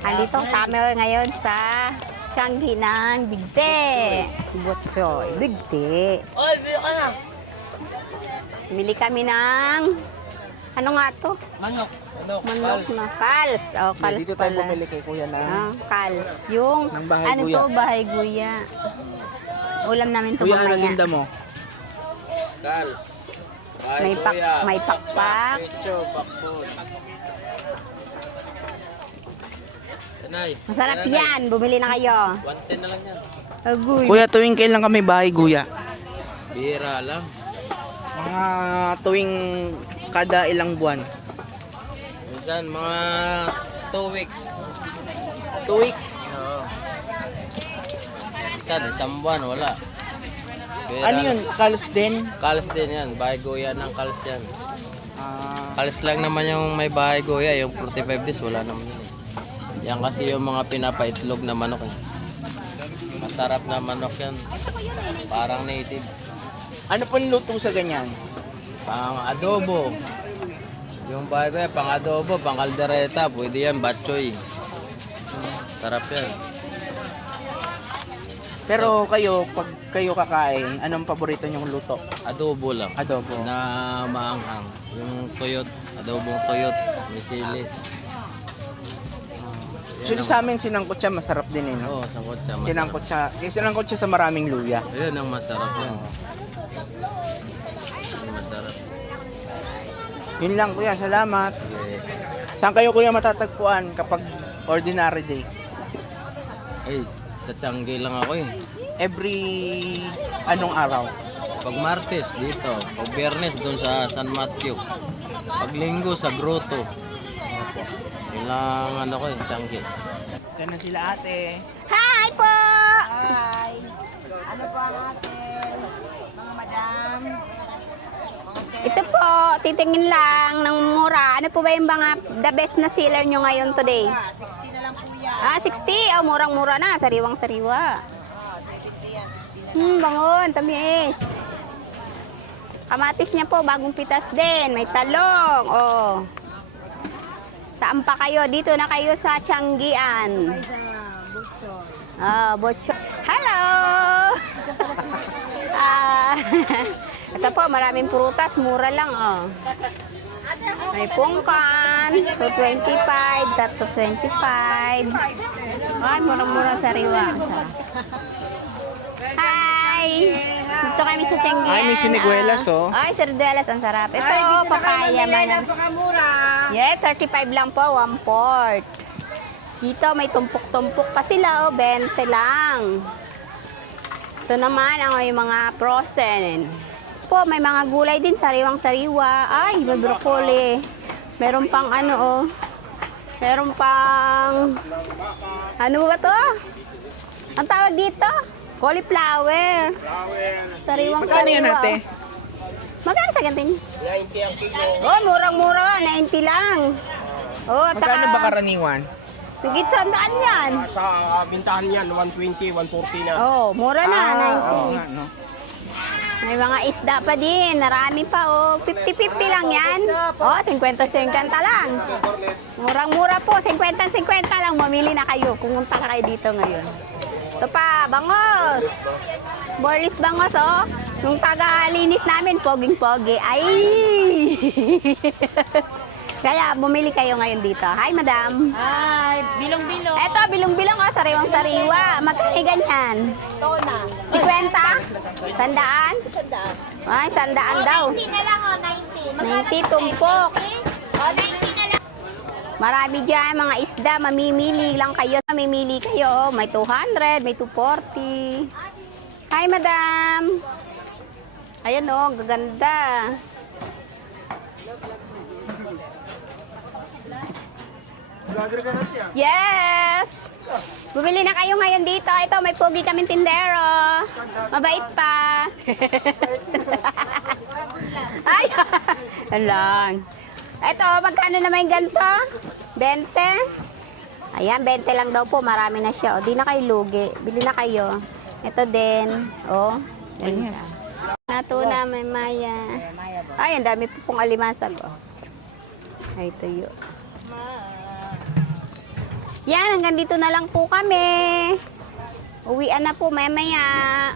Andito kami ngayon sa Tiangginan, Bigte. Butsoy, Bigte. Oy, bili ka na. Bili kami ng, ano nga to? Manok. Manok na kals. O, kals Dito tayo pala. bumili kay Kuya na. Kals. Yung, Ng bahay ano guya. to, bahay guya. Ulam namin to Kuya, ano mamaya. tinda mo? Kals. May pakpak. Pecho, pakbon. Tanay. Masarap yan. Bumili na kayo. 110 na lang yan. Agoy. Kuya, tuwing kailan kami bahay Guya? Bira lang. Mga tuwing kada ilang buwan. Minsan, mga 2 weeks. 2 weeks. Oo. Minsan, isang buwan, wala. Bira Ano yun? lang. Kals din? Kals din yan. Bahay goya ng kals yan. Ah, Kals lang naman yung may bahay goya. Yung 45 days, wala naman yun. Yan kasi yung mga pinapaitlog na manok. Masarap na manok yan. Parang native. ano pong luto sa ganyan? Pang adobo. Yung bahay ko yan, pang adobo, pang kaldereta. Pwede yan, batchoy. Sarap yan. Pero kayo, pag kayo kakain, anong paborito nyong luto? Adobo lang. Adobo. Na maanghang. Yung tuyot, adobong tuyot, may sili. Actually sa amin, sinangkot siya, masarap din eh. No? Oo, sangkot siya. Masarap. Sinangkot siya sa maraming luya. Ayun ang masarap yan. Ang masarap. Yun lang Kuya, salamat. Okay. Saan kayo Kuya matatagpuan kapag ordinary day? Ay, sa Tiangge lang ako eh. Every anong araw? Pag Martes dito, pag Biyernes doon sa San Mateo. Pag Linggo sa Grotto. Yun lang ano ko eh, Tiangge. Ito na sila ate. Hi po! Hi! Ano po ang atin, mga madam? Ito po, titingin lang ng mura. Ano po ba yung mga the best na seller nyo ngayon today? 60 na lang po yan. 60. Oh, murang-mura na. Sariwang-sariwa. 70 yan, 60 na. Bangon. Tamis. Kamatis niya po, bagong pitas din. May talong. Oh. Saan pa kayo? Dito na kayo sa Tianggian. Ay, sa Butchoy. Bocho. Hello! Ito po, maraming prutas. Mura lang, oh. May pungkan. 225. Tato 25. Ay, murang-murang sariwa. Ang sarap. Hi! Dito kami sa Tianggian. Ay, may siniguelas, oh. Ay, siniguelas. Ang sarap. Ito, papaya man. Napakamura. Yes, 35 lang po, 1/4. Dito may tumpok-tumpok pa sila, 20 lang. Ito naman ang yung mga frozen. Po, may mga gulay din, sariwang-sariwa. Ay, may broccoli. Meron pang ano, oh. Meron pang, ano ba to? Ang tawag dito? Cauliflower. Sariwang-sariwa. Magkano yan ate? Magkano sa gantin? 90 ang kilo. Oh, murang-mura, 90 lang. Oh, at Magkano saka, ba karaniwan? higit 100 yan. Sa bintahan niyan, 120, 140 na. Oh, mura na, 90. Oo nga, no? May mga isda pa din, marami pa, oh. 50-50 lang yan. Oh, 50-50 lang. Murang-mura po, 50-50 lang. Mamili na kayo, pumunta na kayo dito ngayon. Ito pa, bangos. Borlis bangos, oh. Nung taga-linis namin, poging-pogi. Ay! Kaya bumili kayo ngayon dito. Hi, madam. Ay, bilong-bilong. Eto, bilong-bilong, oh. Sariwang-sariwa. Magkano ganyan? Ito na. 50? Sandaan? Sandaan. Ay, sandaan daw. 90 na lang, 90. 90 tumpok. 90 na lang. Marami dyan, mga isda. Mamimili lang kayo. Mamimili kayo. May 200, may 240. Hi, madam. Ayan, oh. Gaganda. Yes! Bumili na kayo ngayon dito. Ito, may pogi kaming tindero. Mabait pa. Ay! Alang. Ito, magkano naman yung ganito? 20? Ayan, 20 lang daw po. Marami na siya. O, di na kayo lugi. Bili na kayo. Ito din. O, ganyan. Natuna, may maya. Ay, ang dami po pong alimasag. O. Ay, tuyo. Yan, hanggang dito na lang po kami. Uwian na po mamaya.